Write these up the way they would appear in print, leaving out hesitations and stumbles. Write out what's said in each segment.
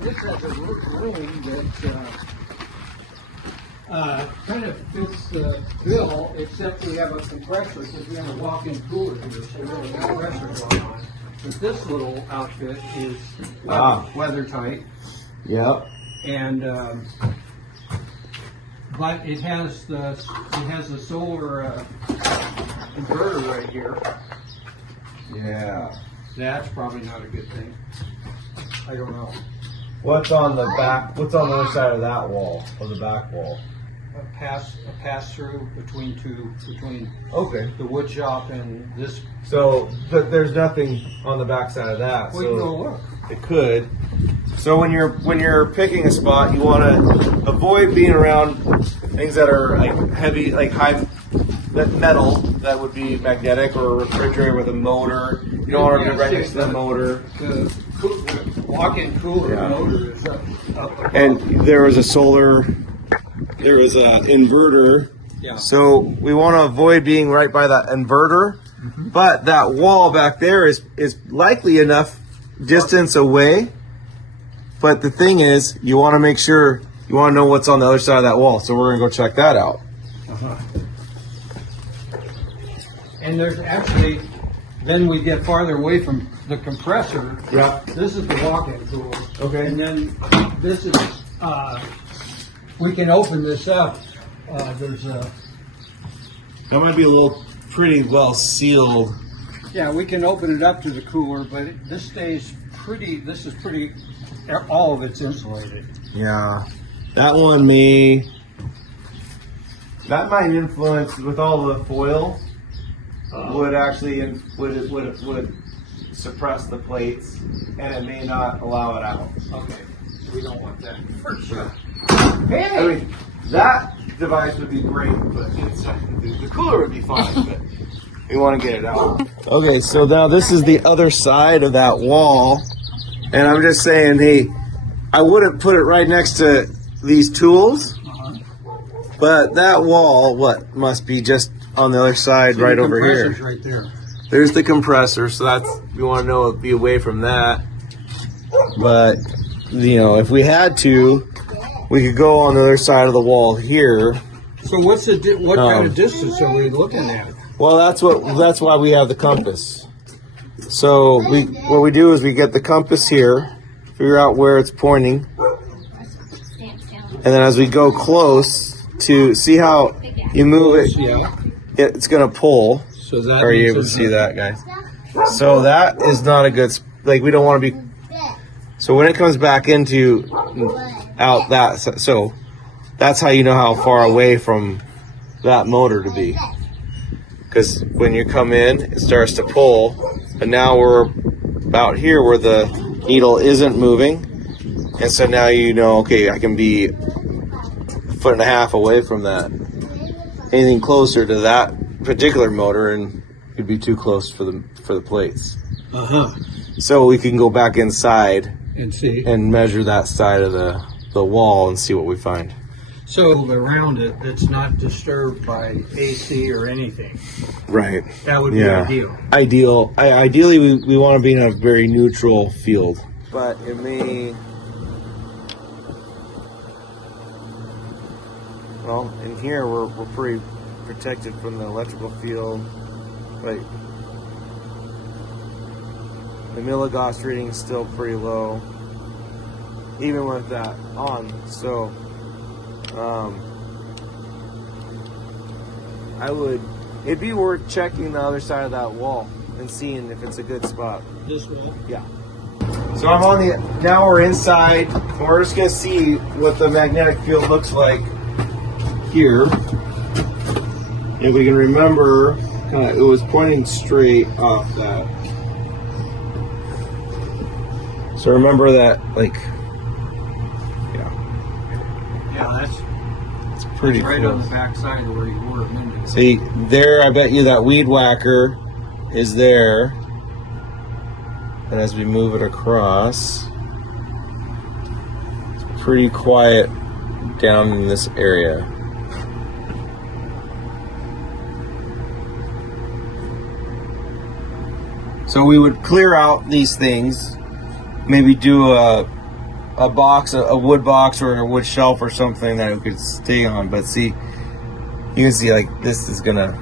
This has a room that kind of fits the bill, except we have a compressor because we have a walk-in cooler here, so we have a compressor going on. But this little outfit is weather tight. Yep. And but it has the solar inverter right here. Yeah. That's probably not a good thing. I don't know. What's on the back? What's on the other side of that wall, or the back wall? A pass through between Okay. the wood shop and this. So there's nothing on the back side of that. We can go look. It could. So when you're picking a spot, you want to avoid being around things that are like heavy, like high metal that would be magnetic, or a refrigerator with a motor. You don't want to be right next to the motor. The walk-in cooler motor is up. And there was an inverter. Yeah. So we want to avoid being right by that inverter, but that wall back there is likely enough distance away. But the thing is, you want to make sure, you want to know what's on the other side of that wall. So we're going to go check that out. And there's actually, then we get farther away from the compressor. Yeah. This is the walk-in cooler. Okay. And then this is, we can open this up. There's a... That might be a little pretty well sealed. Yeah, we can open it up to the cooler, but this stays pretty, this is pretty, all of it's insulated. Yeah. That might influence with all the foil. Would actually would suppress the plates, and it may not allow it out. Okay, so we don't want that for sure. Hey, I mean, that device would be great, but the cooler would be fine. But we want to get it out. Okay, so now this is the other side of that wall, and I'm just saying, hey, I wouldn't put it right next to these tools, but that wall, must be just on the other side, so right over here. Right there. There's the compressor, so that's, you want to know, be away from that. But, if we had to, we could go on the other side of the wall here. So what kind of distance are we looking at? Well, that's why we have the compass. So what we do is we get the compass here, figure out where it's pointing, and then as we go close to see how you move it, it's going to pull. So that are you able to see that, guys? So that is not a good, we don't want to be, so when it comes back out that, so that's how you know how far away from that motor to be. Because when you come in, it starts to pull, and now we're about here where the needle isn't moving, and so now okay, I can be 1.5 feet away from that. Anything closer to that particular motor, and you'd be too close for the plates. So we can go back inside and see and measure that side of the wall and see what we find. So around it, it's not disturbed by AC or anything. Right. That would be ideal. Ideally, we want to be in a very neutral field. But it may... Well, in here, we're pretty protected from the electrical field. But the milligauss reading is still pretty low, even with that on. So... it'd be worth checking the other side of that wall and seeing if it's a good spot. This wall? Yeah. So now we're inside, and we're just gonna see what the magnetic field looks like here. If we can remember, it was pointing straight off that. So remember that, that's pretty right close. on the back side of where you were a minute ago. See, there, I bet you that weed whacker is there. And as we move it across, it's pretty quiet down in this area. So we would clear out these things, maybe do a box, a wood box or a wood shelf or something that it could stay on. But see, you can see like this is gonna,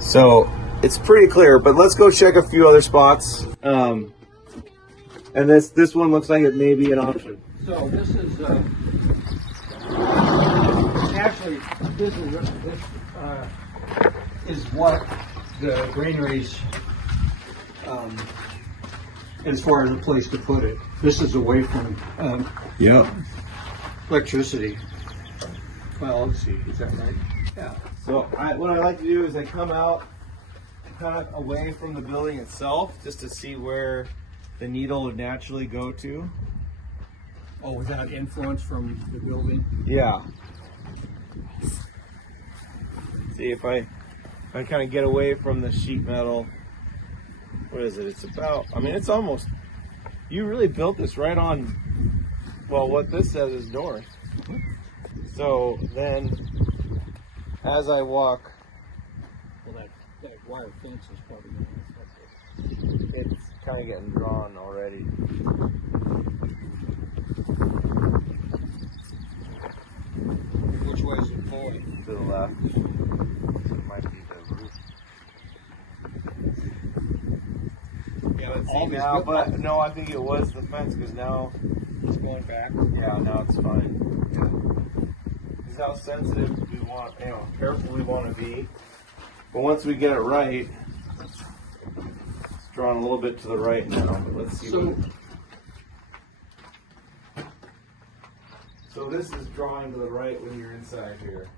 so it's pretty clear. But let's go check a few other spots. And this one looks like it may be an option. So this is actually this is what the granaries, as far as a place to put it. This is away from electricity. Well, let's see, is that right? Yeah. So what I like to do is I come out kind of away from the building itself just to see where the needle would naturally go to. Oh, without influence from the building? Yeah. See if I kind of get away from the sheet metal. What is it? It's about, I mean, it's almost, you really built this right on, well, what this says is north. So then, as I walk, Well, that wire fence is probably going to it's kind of getting drawn already. Which way is it pulling? To the left. It might be the roof. Yeah, let's See now, but no, I think it was the fence because now it's going back. yeah, now it's fine. Yeah. This is how sensitive we want, you know, careful we want to be. But once we get it right, it's drawn a little bit to the right now. But let's see. So this is drawing to the right when you're inside here.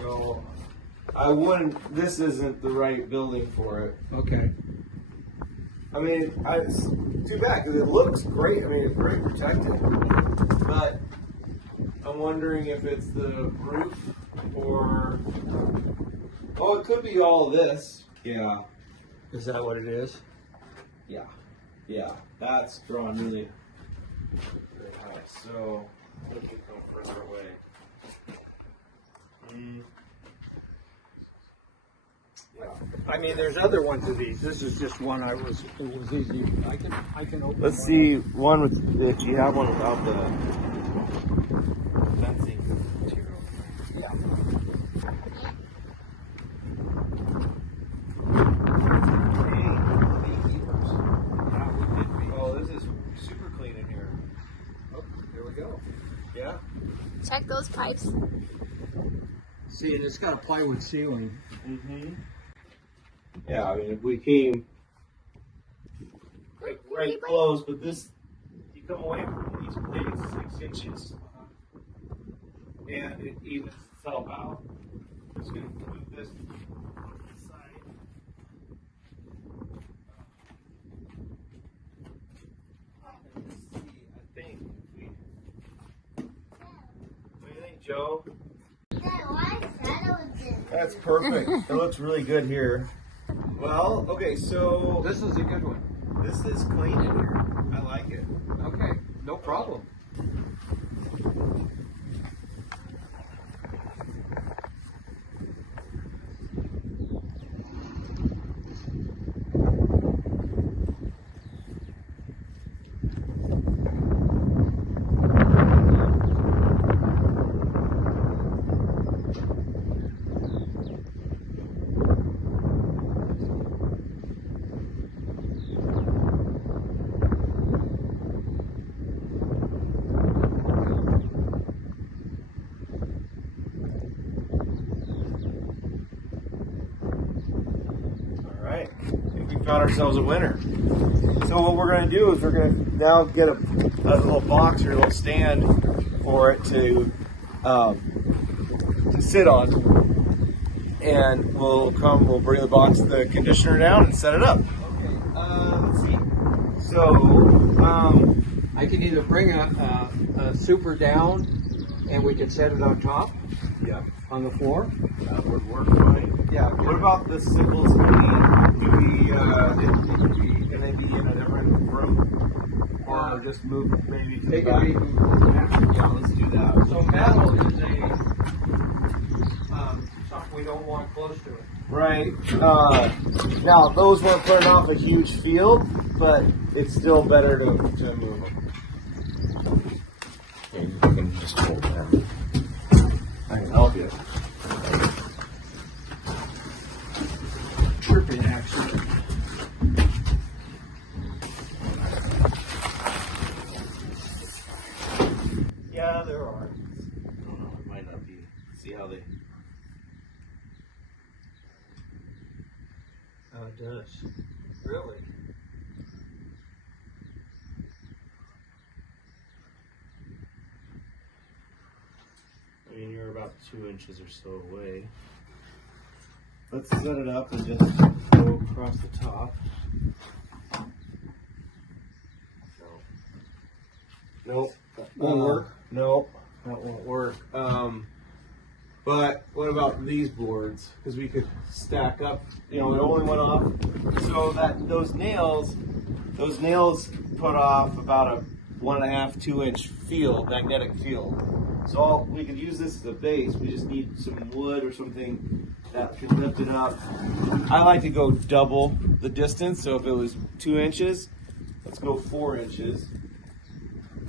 So I wouldn't. This isn't the right building for it. Okay. I mean, it's too bad because it looks great. I mean, it's very protected. But I'm wondering if it's the roof or, oh, it could be all of this. Yeah. Is that what it is? Yeah. Yeah. That's drawn really very high. So let me go further away. Yeah. I mean, there's other ones of these. This is just one it was easy. I can open. Let's see one with, if you have one without the fencing material. Yeah. Oh, this is super clean in here. Oh, there we go. Yeah. Check those pipes. See, and it's got a plywood ceiling. Mm-hmm. Yeah, I mean, if we came right close, but this, you come away from these maybe 6 inches, and it evens itself out. I'm just going to move this on the side. Let's see, I think what do you think, Joe? That's perfect. It looks really good here. Well, okay, so This is a good one. this is clean in here. I like it. Okay, no problem. Found ourselves a winner. So what we're going to do is we're going to now get a little box or a little stand for it to sit on, and we'll bring the conditioner down and set it up. Okay, let's see. So I can either bring a super down and we can set it on top. Yeah. On the floor. That would work fine. Yeah. What about the symbols? Can they be in a different room? Or just move maybe to the back? Yeah, let's do that. So metal is something we don't want close to it. right? Now those weren't putting off a huge field, but it's still better to move them. Okay, you can just hold that. I can help you. Tripping accident. Yeah, there are. I don't know, it might not be. See how they. Oh, it does. Really? I mean, you're about 2 inches or so away. Let's set it up and just go across the top. Nope. That won't work. Nope. That won't work. But what about these boards? Because we could stack up. You know, it only went off. So that those nails put off about a 1.5, 2 inch field, magnetic field. So we could use this as a base. We just need some wood or something that can lift it up. I like to go double the distance. So if it was 2 inches, let's go 4 inches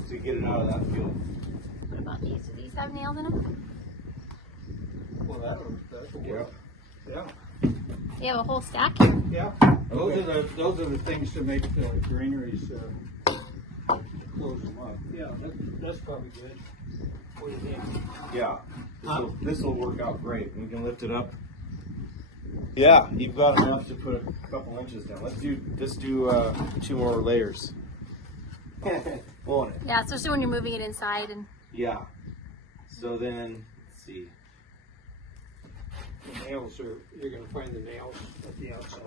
to get it out of that field. What about these? Do these have nails in them? Well, that'll work. Yeah. They have a whole stack? Yeah. Those are the things to make the granaries close them up. Yeah, that's probably good. What do you think? Yeah, this will work out great. We can lift it up. Yeah, you've got enough to put a couple inches down. Let's do 2 more layers. Won't it? Yeah, especially when you're moving it inside and. Yeah. So then, let's see. The nails you're going to find the nails at the outside.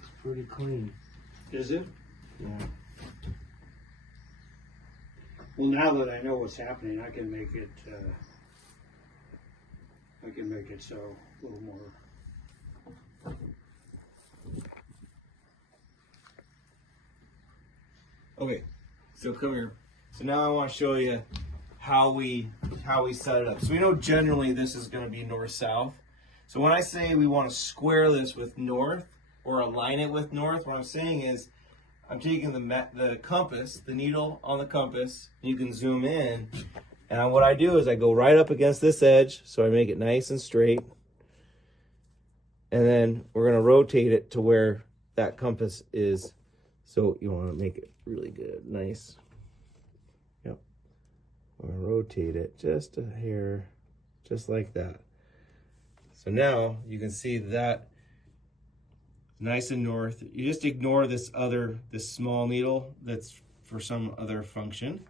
It's pretty clean. Is it? Yeah. Well, now that I know what's happening, I can make it. So a little more. Okay, so come here. So now I want to show you how we set it up. So we know generally this is going to be north-south. So when I say we want to square this with north or align it with north, what I'm saying is I'm taking the compass, the needle on the compass, you can zoom in, and what I do is I go right up against this edge, so I make it nice and straight, and then we're going to rotate it to where that compass is. So you want to make it really good, nice. Yep. I'm going to rotate it just a hair, just like that. So now you can see that nice and north. You just ignore this small needle that's for some other function.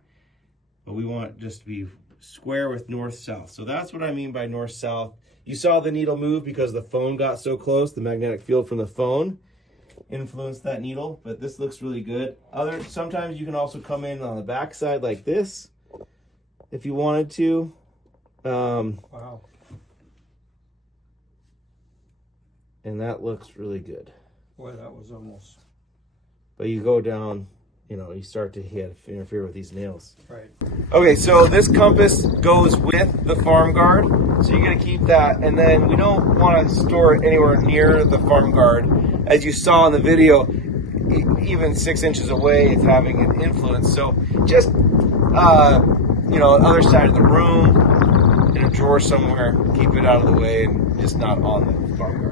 But we want it just to be square with north-south. So that's what I mean by north-south. You saw the needle move because the phone got so close. The magnetic field from the phone influenced that needle, but this looks really good. Sometimes you can also come in on the back side like this if you wanted to. Wow. And that looks really good. Boy, that was almost. But you go down, you start to interfere with these nails. Right. Okay, so this compass goes with the farm guard, so you're going to keep that, and then we don't want to store it anywhere near the farm guard. As you saw in the video, even 6 inches away, it's having an influence. So just, other side of the room, in a drawer somewhere, keep it out of the way and just not on the farm guard.